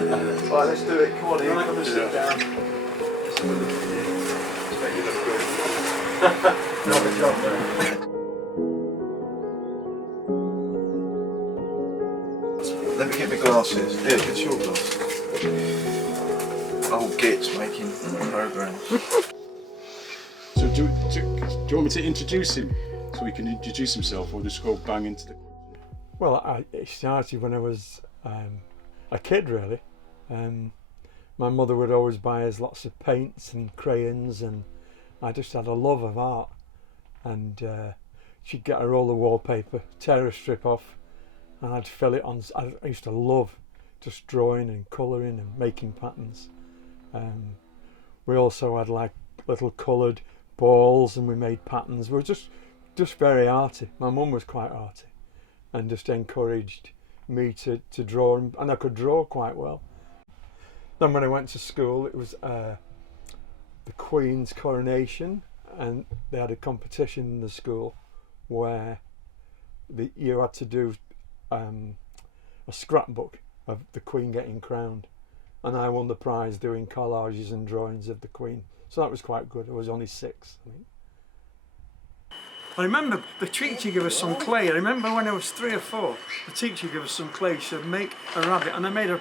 Right, let's do it. Come on, Ian. Right. Come and sit down. Let's have a look at you. Let's make you look good. Not a job there. Let me get my glasses. Here, get your glasses. Old Git's making programs. So do you want me to introduce him so he can introduce himself, or just go bang into the... Well, it started when I was a kid, really. My mother would always buy us lots of paints and crayons, and I just had a love of art. And she'd get a roll of wallpaper, tear a strip off, and I'd fill it on. I used to love just drawing and colouring and making patterns. We also had like little coloured balls, and we made patterns. We were just very arty. My mum was quite arty, and just encouraged me to draw, and I could draw quite well. Then when I went to school, it was the Queen's coronation, and they had a competition in the school where you had to do a scrapbook of the Queen getting crowned, and I won the prize doing collages and drawings of the Queen. So that was quite good. I was only 6, I think. I remember the teacher gave us some clay. I remember when I was 3 or 4, the teacher gave us some clay to make a rabbit, and I made a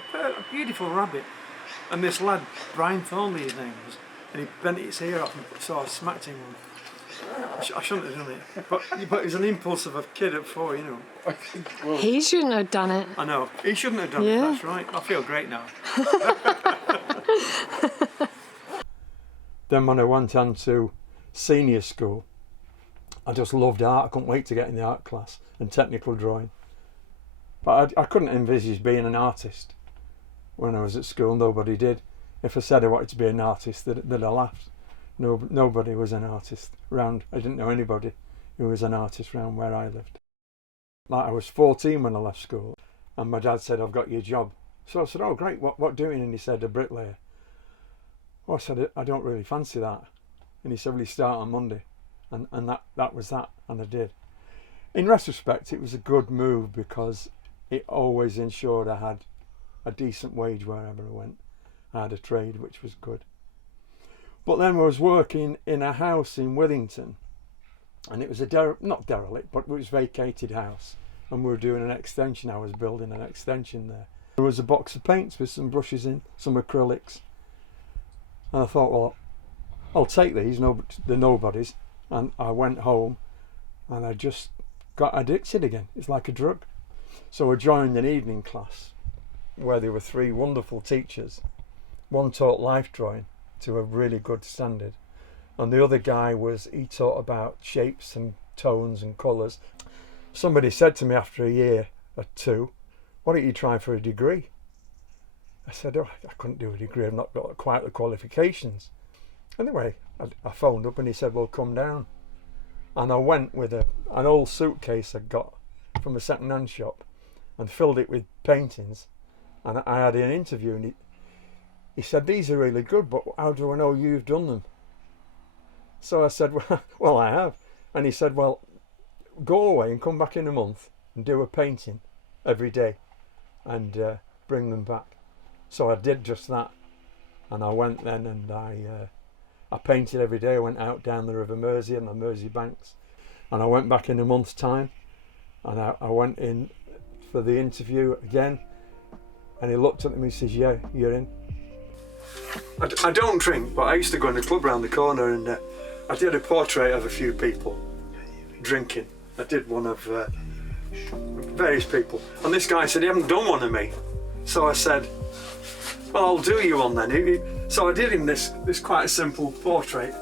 beautiful rabbit. And this lad, Brian Thornley, his name was, and he bent its ear off, and so I smacked him. I shouldn't have done it, but it was an impulse of a kid at 4, you know. Well, he shouldn't have done it. I know, he shouldn't have done it, that's right. I feel great now. Then when I went on to senior school, I just loved art. I couldn't wait to get in the art class and technical drawing. But I couldn't envisage being an artist. When I was at school, nobody did. If I said I wanted to be an artist, they'd have laughed. Nobody was an artist round. I didn't know anybody who was an artist round where I lived. Like, I was 14 when I left school, and my dad said, "I've got your job." So I said, "Oh, great, what doing?" And he said, "A bricklayer." Well, I said, "I don't really fancy that." And he said, "Well, you start on Monday." And that was that, and I did. In retrospect, it was a good move because it always ensured I had a decent wage wherever I went. I had a trade, which was good. But then I was working in a house in Withington, and it was not derelict, but it was a vacated house, and we were doing an extension. I was building an extension there. There was a box of paints with some brushes in, some acrylics, and I thought, well, I'll take these, the nobodies. And I went home, and I just got addicted again. It's like a drug. So I joined an evening class where there were 3 wonderful teachers. One taught life drawing to a really good standard, and the other guy he taught about shapes and tones and colours. Somebody said to me after a year or 2, "Why don't you try for a degree?" I said, "Oh, I couldn't do a degree. I've not got quite the qualifications." Anyway, I phoned up and he said, "Well, come down." And I went with an old suitcase I got from a second-hand shop and filled it with paintings. And I had an interview, and he said, "These are really good, but how do I know you've done them?" So I said, "Well, I have." And he said, "Well, go away and come back in a month and do a painting every day and bring them back." So I did just that. And I went then, and I painted every day. I went out down the River Mersey and the Mersey banks, and I went back in a month's time, and I went in for the interview again, and he looked at me and he says, "Yeah, you're in." I don't drink, but I used to go in the club round the corner, and I did a portrait of a few people drinking. I did one of various people, and this guy said he hadn't done one of me. So I said, "Well, I'll do you one then." So I did him this quite a simple portrait,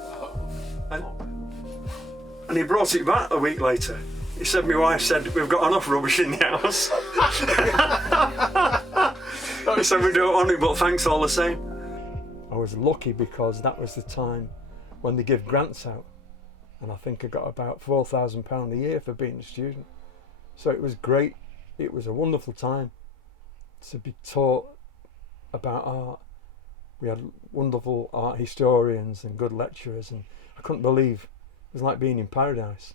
and he brought it back a week later. He said, "My wife said we've got enough rubbish in the house." He said, "We don't want it, but thanks all the same." I was lucky because that was the time when they give grants out, and I think I got about £4,000 a year for being a student. So it was great. It was a wonderful time to be taught about art. We had wonderful art historians and good lecturers, and I couldn't believe it was like being in paradise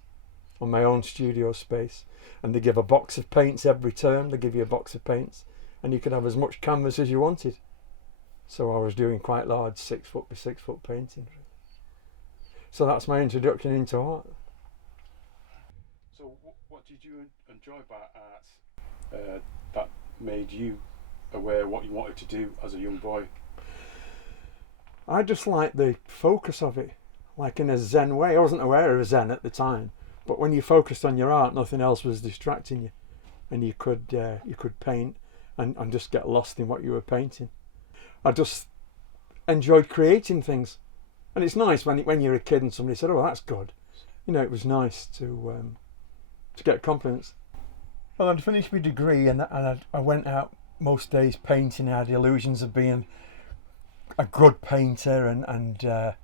on my own studio space. And they give a box of paints every term. They give you a box of paints, and you could have as much canvas as you wanted. So I was doing quite large 6 foot by 6 foot paintings. So that's my introduction into art. So what did you enjoy about art that made you aware what you wanted to do as a young boy? I just liked the focus of it, like in a Zen way. I wasn't aware of Zen at the time, but when you focused on your art, nothing else was distracting you, and you could paint and just get lost in what you were painting. I just enjoyed creating things, and it's nice when you're a kid and somebody said, "Oh, that's good." You know, it was nice to get compliments. Well, I'd finished my degree, and I went out most days painting. I had illusions of being a good painter, and I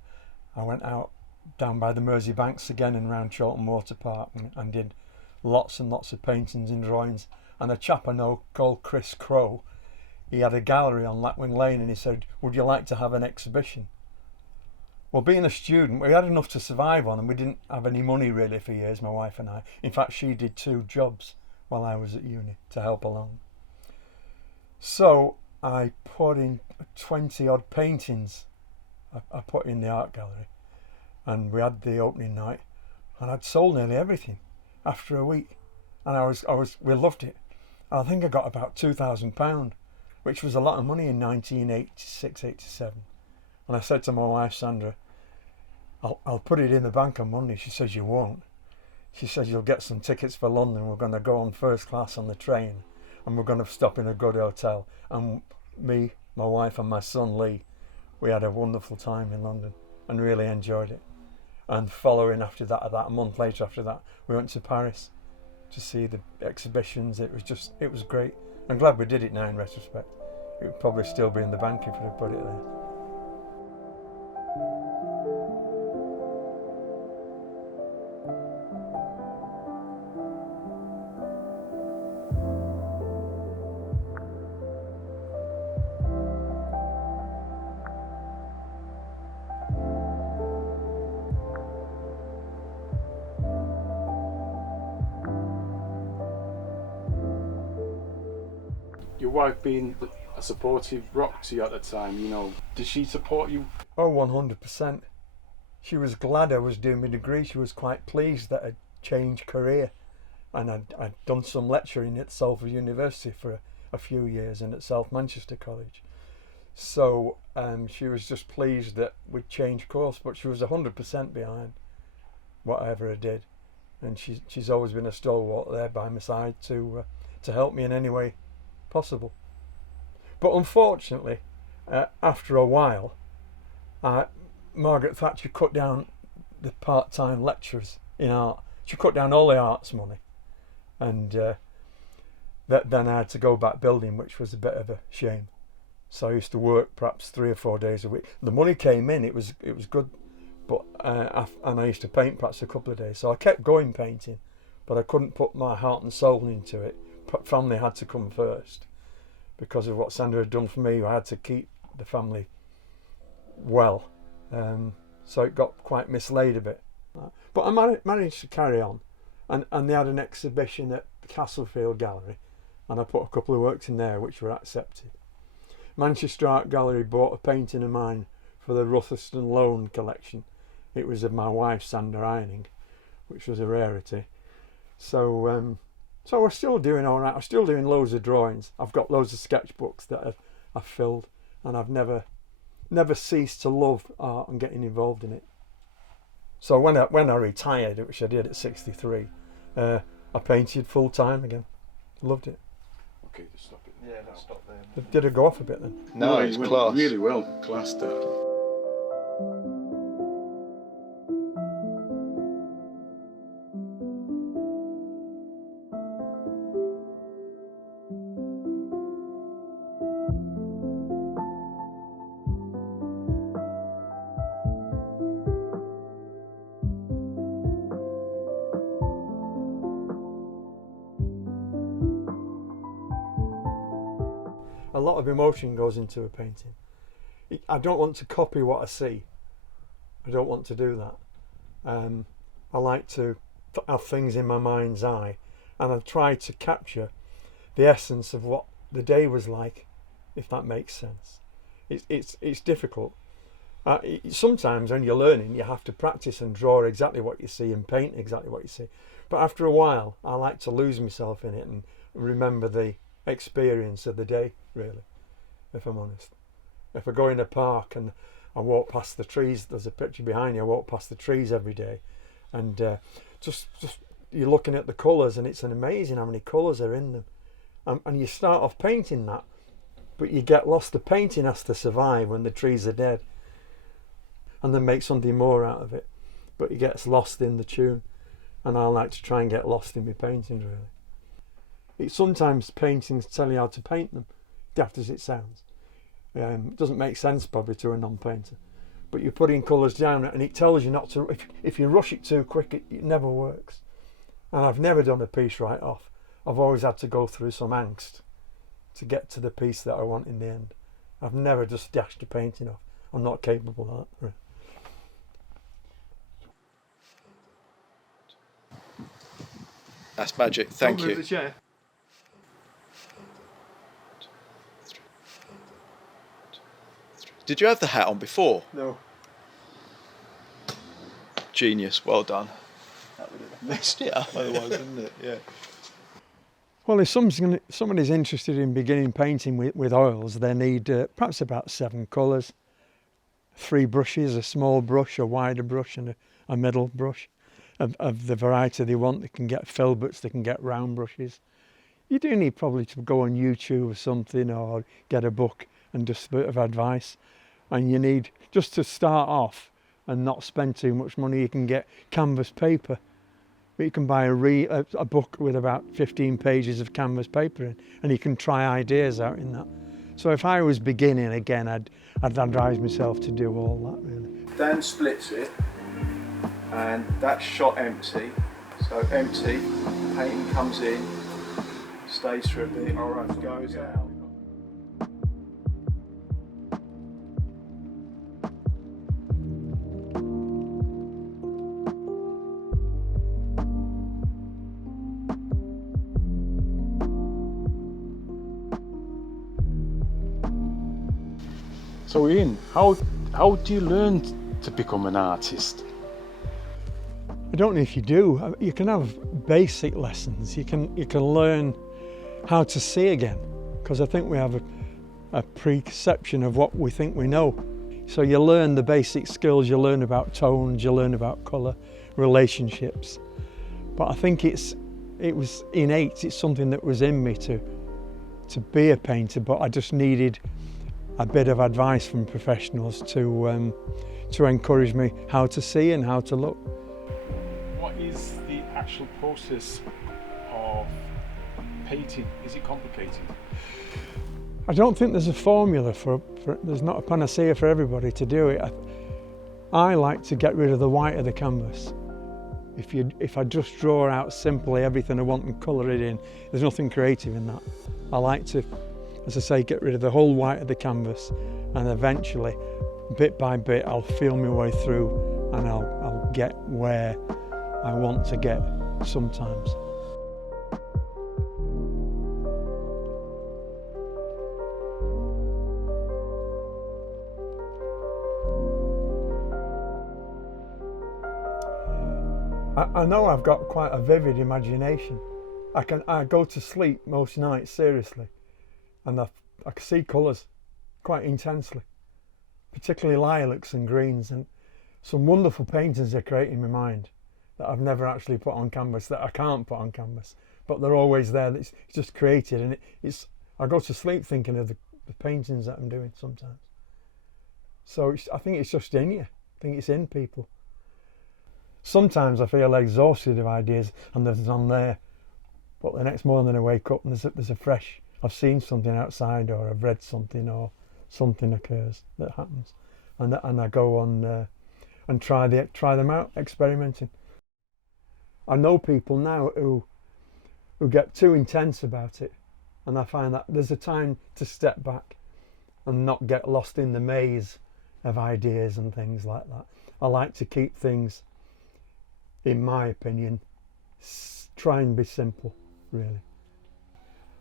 went out down by the Mersey Banks again and round Chorlton Water Park and did lots and lots of paintings and drawings. And a chap I know called Chris Crow, he had a gallery on Lapwing Lane, and he said, "Would you like to have an exhibition?" Well, being a student, we had enough to survive on, and we didn't have any money really for years, my wife and I. In fact, she did 2 jobs while I was at uni to help along. So I put in 20 odd paintings. I put in the art gallery, and we had the opening night, and I'd sold nearly everything after a week, and we loved it. I think I got about £2,000, which was a lot of money in 1986-87. And I said to my wife Sandra, I'll put it in the bank on Monday. She says, "You won't." She says, "You'll get some tickets for London. We're going to go on first class on the train, and we're going to stop in a good hotel." And me, my wife and my son Lee, we had a wonderful time in London and really enjoyed it. And following after that, about a month later after that, we went to Paris to see the exhibitions. It was great. I'm glad we did it now in retrospect. It would probably still be in the bank if we'd have put it there. Your wife being a supportive rock to you at the time, you know, did she support you? Oh, 100%. She was glad I was doing my degree. She was quite pleased that I'd changed career, and I'd done some lecturing at Salford University for a few years and at South Manchester College. So she was just pleased that we'd changed course, but she was 100% behind whatever I did, and she's always been a stalwart there by my side to help me in any way possible. But unfortunately, after a while, Margaret Thatcher cut down the part-time lecturers in art. She cut down all the arts money, and then I had to go back building, which was a bit of a shame. So I used to work perhaps 3 or 4 days a week. The money came in; it was good, but and I used to paint perhaps a couple of days. So I kept going painting, but I couldn't put my heart and soul into it. Family had to come first because of what Sandra had done for me. I had to keep the family well, so it got quite mislaid a bit. But I managed to carry on, and they had an exhibition at the Castlefield Gallery, and I put a couple of works in there which were accepted. Manchester Art Gallery bought a painting of mine for the Rutherston Loan collection. It was of my wife Sandra Ironing, which was a rarity. So we're still doing all right. I'm still doing loads of drawings. I've got loads of sketchbooks that I've filled, and I've never ceased to love art and getting involved in it. So when I retired, which I did at 63, I painted full time again. Loved it. Okay, just stop it. Yeah, let's stop there. Did it go off a bit then? No, it's you went class. really well, class that. A lot of emotion goes into a painting. I don't want to copy what I see. I don't want to do that. I like to have things in my mind's eye, and I try to capture the essence of what the day was like, if that makes sense. It's difficult. Sometimes when you're learning, you have to practice and draw exactly what you see and paint exactly what you see. But after a while, I like to lose myself in it and remember the experience of the day, really, if I'm honest. If I go in a park and I walk past the trees, there's a picture behind you, I walk past the trees every day, and just you're looking at the colours, and it's amazing how many colours are in them. And you start off painting that, but you get lost. The painting has to survive when the trees are dead, and then make something more out of it. But it gets lost in the tune, and I like to try and get lost in my paintings, really. Sometimes paintings tell you how to paint them, daft as it sounds. It doesn't make sense probably to a non-painter, but you're putting colours down and it tells you not to. If you rush it too quick, it never works. And I've never done a piece right off. I've always had to go through some angst to get to the piece that I want in the end. I've never just dashed a painting off. I'm not capable of that. That's magic. Thank Don't move you. the chair. Did you have the hat on before? No. Genius. Well done. That would have messed it up otherwise, wouldn't it? Yeah. Well, if somebody's interested in beginning painting with oils, they need perhaps about 7 colours, 3 brushes, a small brush, a wider brush and a middle brush of the variety they want. They can get filberts, they can get round brushes. You do need probably to go on YouTube or something, or get a book and just a bit of advice. And you need, just to start off and not spend too much money, you can get canvas paper. But you can buy a book with about 15 pages of canvas paper in, and you can try ideas out in that. So if I was beginning again, I'd advise myself to do all that, really. Dan splits it, and that's shot empty. So empty, painting comes in, stays for a bit, goes out. So Ian, how do you learn to become an artist? I don't know if you do. You can have basic lessons. You can learn how to see again, because I think we have a preconception of what we think we know. So you learn the basic skills, you learn about tones, you learn about colour, relationships. But I think it was innate. It's something that was in me to be a painter, but I just needed a bit of advice from professionals to encourage me how to see and how to look. What is the actual process of painting? Is it complicated? I don't think there's a formula there's not a panacea for everybody to do it. I like to get rid of the white of the canvas. If I just draw out simply everything I want and colour it in, there's nothing creative in that. I like to, as I say, get rid of the whole white of the canvas, and eventually, bit by bit, I'll feel my way through and I'll get where I want to get sometimes. I know I've got quite a vivid imagination. I go to sleep most nights, seriously, and I can see colours quite intensely, particularly lilacs and greens, and some wonderful paintings I create in my mind that I've never actually put on canvas, that I can't put on canvas, but they're always there. It's just created, and I go to sleep thinking of the paintings that I'm doing sometimes. So I think it's just in you. I think it's in people. Sometimes I feel exhausted of ideas and there's none there, but the next morning I wake up and there's a fresh, I've seen something outside, or I've read something, or something occurs that happens, and I go on and try them out, experimenting. I know people now who get too intense about it, and I find that there's a time to step back and not get lost in the maze of ideas and things like that. I like to keep things, in my opinion, try and be simple, really.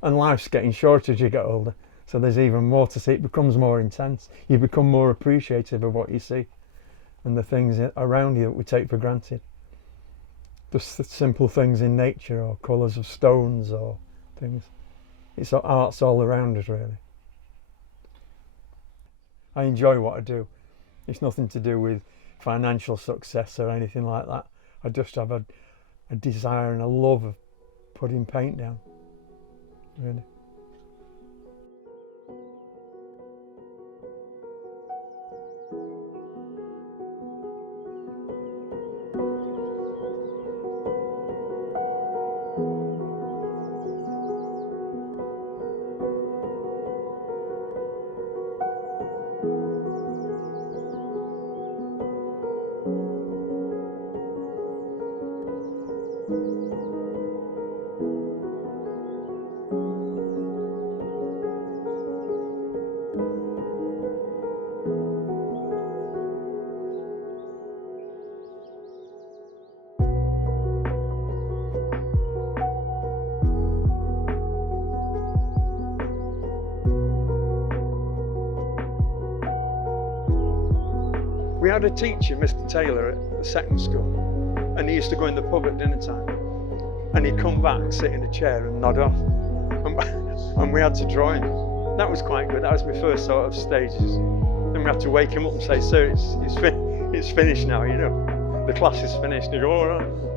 And life's getting shorter as you get older, so there's even more to see. It becomes more intense. You become more appreciative of what you see and the things around you that we take for granted. Just the simple things in nature, or colours of stones or things. It's art's all around us, really. I enjoy what I do. It's nothing to do with financial success or anything like that. I just have a desire and a love of putting paint down, really. We had a teacher, Mr. Taylor, at the second school, and he used to go in the pub at dinner time, and he'd come back, sit in a chair and nod off, and we had to draw him. That was quite good. That was my first sort of stages. Then we had to wake him up and say, "Sir, it's finished now, you know. The class is finished." And he'd go, "All right."